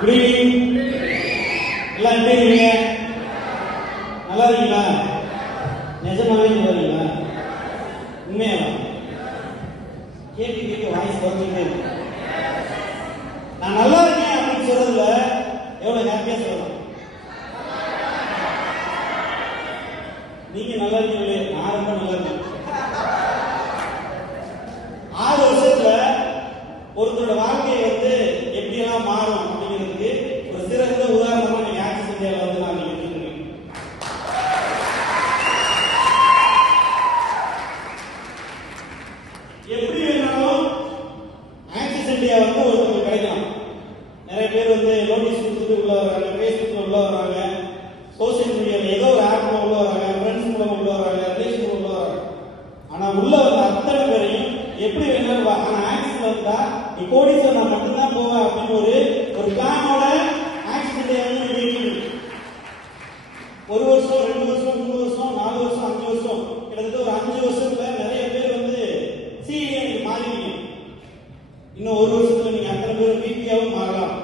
Good evening. எல்லாம் எப்படி இருக்கீங்க? நல்லா இருக்கீங்களா? நிஜமாவே நல்லா இருக்கீங்களா? உண்மையா? கேட்க கேட்க வாய்ஸ் குறைஞ்சிட்டே இருக்கு. நான் நல்லா இருக்கேன் அப்படின்னு சொல்றதுல எவ்வளவு ஹாப்பியா சொல்லலாம். நீங்க நல்லா இருக்கீங்களே, நான் ரொம்ப நல்லா இருக்கேன். 6 வருஷத்துல ஒருத்தரோட வாழ்க்கையை வந்து எப்படியெல்லாம் மாறும் அப்படிங்கிறதுக்கு ஒரு சிறந்த உதாரணமா நீங்க ஆக்சிஸ் இந்தியாவில் வந்து நான் நீங்க சொல்லுங்க. எப்படி வேணாலும் ஆக்சிஸ் இந்தியா வந்து ஒருத்தருக்கு கிடைக்கலாம். நிறைய பேர் வந்து நோட்டீஸ் கொடுத்துட்டு உள்ள வராங்க, பேஸ்புக்ல உள்ள வராங்க, சோசியல் மீடியாவில் ஏதோ ஒரு ஆப்ல உள்ள வராங்க, ஃப்ரெண்ட்ஸ் மூலம் உள்ள வராங்க, ரிலேஷன் உள்ள வராங்க. ஆனா உள்ள வந்த அத்தனை பேரையும் எப்படி வேணாலும் ஆனா ஆக்சிஸ் வந்தா நீ கோடீஸ்வரன் மட்டும்தான் போவ அப்படின்னு ஒரு பிளானோட ஆக்சிஸ் இந்தியா வந்து ஒரு வருஷம், 2 வருஷம், 3 வருஷம், 4 வருஷம், 5 வருஷம், கிட்டத்தட்ட ஒரு 5 வருஷத்துல நிறைய பேர் வந்து சிஇஓ மாறிடுவீங்க. இன்னும் 1 வருஷத்துல நீங்க அத்தனை பேர் விபியாவும் மாறலாம்.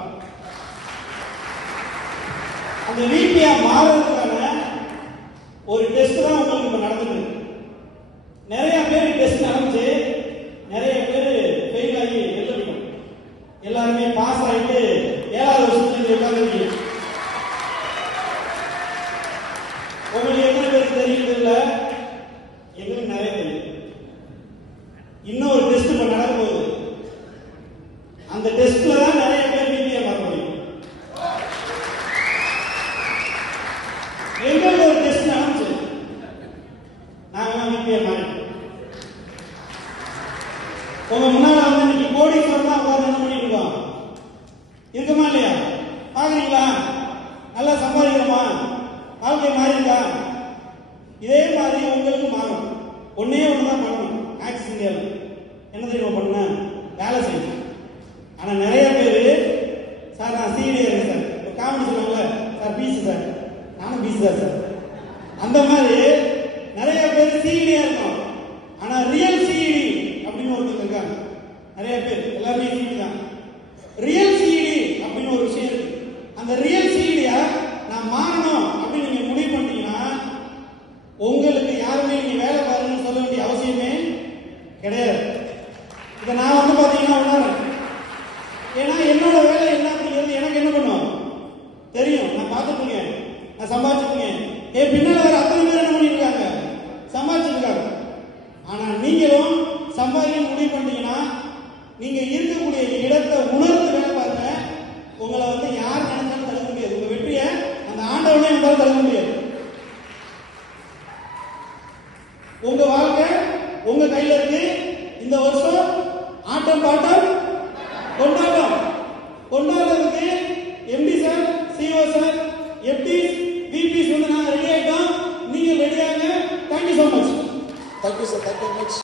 அந்த விபியா மாறதுக்கான ஒரு டெஸ்ட் தான் உங்களுக்கு இப்ப நடந்துட்டு இருக்கு. நிறைய பேர் டெஸ்ட் நடந்துச்சு, நிறைய பேர் ஃபெயில் ஆகி எழுதிட்டோம். எல்லாருமே பாஸ் ஆகிட்டு 7வது வருஷத்துல உட்காந்துருக்கீங்க. உங்களுக்கு எத்தனை பேருக்கு தெரியும் தெரியல, எங்களுக்கு நிறைய தெரியும். இன்னொரு டெஸ்ட் இப்ப நடக்க போகுது. அந்த டெஸ்ட்ல தான் நிறைய பேர் விபியா மாற முடியும். எங்களுக்கு ஒரு டெஸ்ட் நடந்துச்சு, நாங்களாம் விபியா மாறிட்டோம். உங்க முன்னால வந்து இன்னைக்கு கோடீஸ்வரன் தான் உட்கார்ந்து என்ன பண்ணிட்டு இருக்கோம், இருக்குமா இல்லையா? பாக்குறீங்களா? நல்லா சம்பாதிக்கிறோமா? வாழ்க்கை மாறி இருக்கா? இதே மாதிரி உங்களுக்கு மாறும். ஒன்னே ஒண்ணுதான் பண்ணணும் ஆக்சிஸ் இந்தியாவில். என்ன தெரியுமா பண்ண? வேலை செய்யணும். ஆனா நிறைய பேரு சார் நான் சிஇடி இருக்கேன் சார், ஒரு காமெடி சொல்லுவாங்கல்ல சார் பீஸ் சார், நானும் பீஸ் தான் சார். அந்த மாதிரி நிறைய பேர் சிஇடியா இருக்கும். ஆனா ரியல் சிஇடி அப்படின்னு ஒருத்தர் இருக்காங்க. நிறைய பேர் எல்லாருமே சிஇடி தான். ரியல் சிஇடி அப்படின்னு ஒரு விஷயம் இருக்கு. அந்த ரியல் சிஇடியா நான் மாறணும் அப்படின்னு நீங்க முடிவு பண்ணீங்கன்னா உங்களுக்கு யாருமே நீங்க வேலை பாருங்கன்னு சொல்ல வேண்டிய அவசியமே கிடையாது. இதை நான் வந்து பாத்தீங்கன்னா உணர்றேன். ஏன்னா என்னோட வேலை என்ன அப்படிங்கிறது எனக்கு என்ன பண்ணும் தெரியும். நான் பார்த்துருக்கேன், நான் சம்பாதிச்சிருக்கேன். என் பின்னால வர அத்தனை பேர் என்ன பண்ணிருக்காங்க, சம்பாதிச்சிருக்காங்க. ஆனா நீங்களும் சம்பாதிக்க முடிவு பண்ணீங்கன்னா நீங்க இருக்கக்கூடிய இடத்தை உணர்ந்து வேலை பாருங்க. உங்களை வந்து யார் நினைச்சாலும் தடுக்க முடியாது. உங்க வெற்றியை அந்த ஆண்டவனே உங்களால் தடுக்க முடியாது. உங்க வாழ்க்கை உங்க கையில இருக்கு. இந்த வருஷம் ஆட்டம் பாட்டம் கொண்டாட்டம் கொண்டாடுறதுக்கு எம்டி சார், சிஓ சார், எஃப்டிஸ், விபிஸ் வந்து நாங்க ரெடி ஆயிட்டோம். நீங்க ரெடியாங்க. Thank you so much. Thank you, sir. Thank you very much.